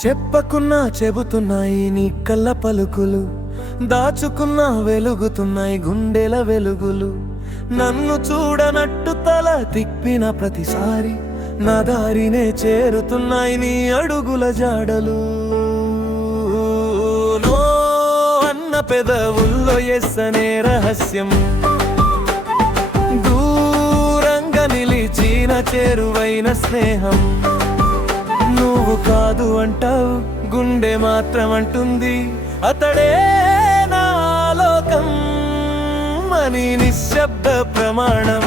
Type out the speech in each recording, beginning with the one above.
చెప్పకున్నా చెబుతున్నాయి నీ కళ్ళ పలుకులు, దాచుకున్నా వెలుగుతున్నాయి గుండెల వెలుగులు. నన్ను చూడనట్టు తల తిప్పిన ప్రతిసారి నా దారినే చేరుతున్నాయి నీ అడుగుల జాడలు. నో అన్న పెదవుల్లో ఎస్ అనే రహస్యం, దూరంగా నిలిచిన చేరువైన స్నేహం. నువ్వు కాదు అంటావు, గుండె మాత్రం అంటుంది అతడే నా లోకం అని నిశ్శబ్ద ప్రమాణం.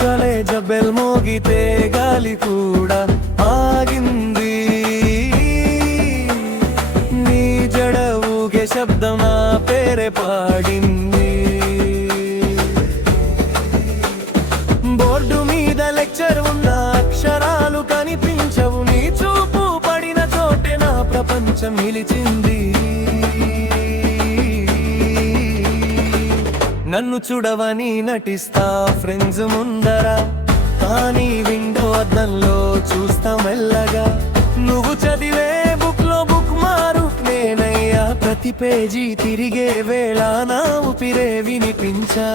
చలే జబెల్ మోగితే గాలి కూడా ఆగింది, నీ జడ ఊగే శబ్దం నా పేరే పాడింది. బోర్డు మీద లెక్చర్ ఉన్న అక్షరాలు కనిపించవు, నీ చూపు పడిన చోటే నా ప్రపంచం నిలిచింది. నన్ను చూడవని నటిస్తా ఫ్రెండ్స్ ముందర, కానీ విండో అద్దంలో చూస్తా మెల్లగా. నువ్వు చదివే బుక్ లో బుక్ మారు నేనయ్యా, ప్రతి పేజీ తిరిగే వేళ నా ఊపిరే వినిపించా.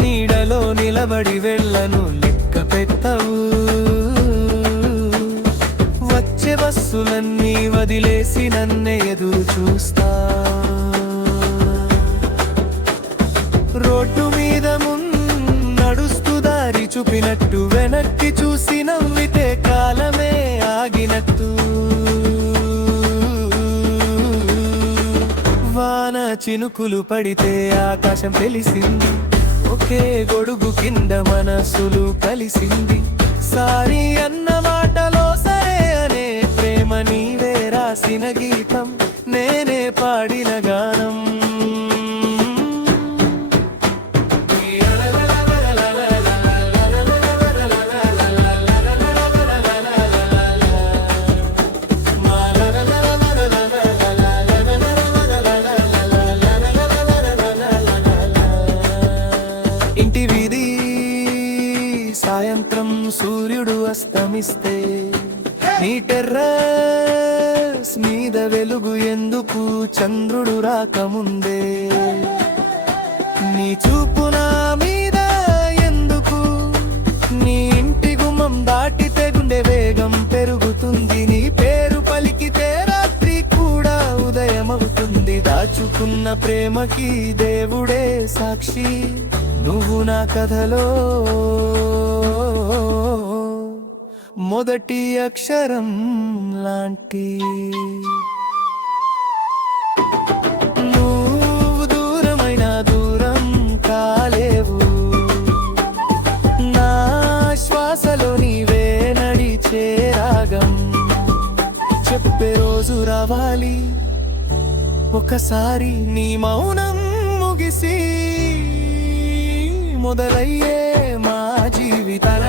నీడలో నిలబడి వెళ్ళను లెక్క పెట్టవు, వచ్చే బస్సులన్నీ వదిలేసి నన్నే ఎదురు చూస్తా. రోడ్డు మీద నడుస్తూ దారి చూపినట్టు వెనక్కి చూసి నవ్వితే కాలమే ఆగినట్టు. వాన చినుకులు పడితే ఆకాశం తెలిసింది, ఒకే గొడుగు కింద మనసులు కలిసింది. సారీ అన్న మాటలో సరే అనే ప్రేమ నీవే రాసిన గీతం, నేనే పాడిన గానం. ఇంటి వీధి సాయంత్రం సూర్యుడు అస్తమిస్తే, నీ టెర్రస్ మీద వెలుగు ఎందుకు చంద్రుడు రాకముందే. నీ చూపు నా మీద ఎందుకు, నీ ఇంటి గుమ్మం దాటితే గుండె వేగం పెరుగుతుంది. నీ పేరు పలికితే రాత్రి కూడా ఉదయం అవుతుంది. దాచుకున్న ప్రేమకి దేవుడే సాక్షి, నువ్వు నా కథలో మొదటి అక్షరం లాంటి. నువ్వు దూరమైన దూరం కాలేవు, నా శ్వాసలో నీవే నడిచే రాగం. చెప్పే రోజు రావాలి ఒకసారి, నీ మౌనం ముగిసి మొదలయ్యే మా జీవితాల